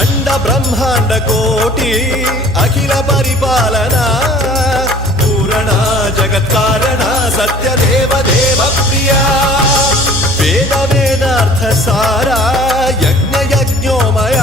अंड ब्रह्मांड कोटि अखिल परिपालना पूरणा जगत्कारणा सत्यदेव देव प्रिया वेद वेदार्थ सारा यज्ञ यज्ञोमया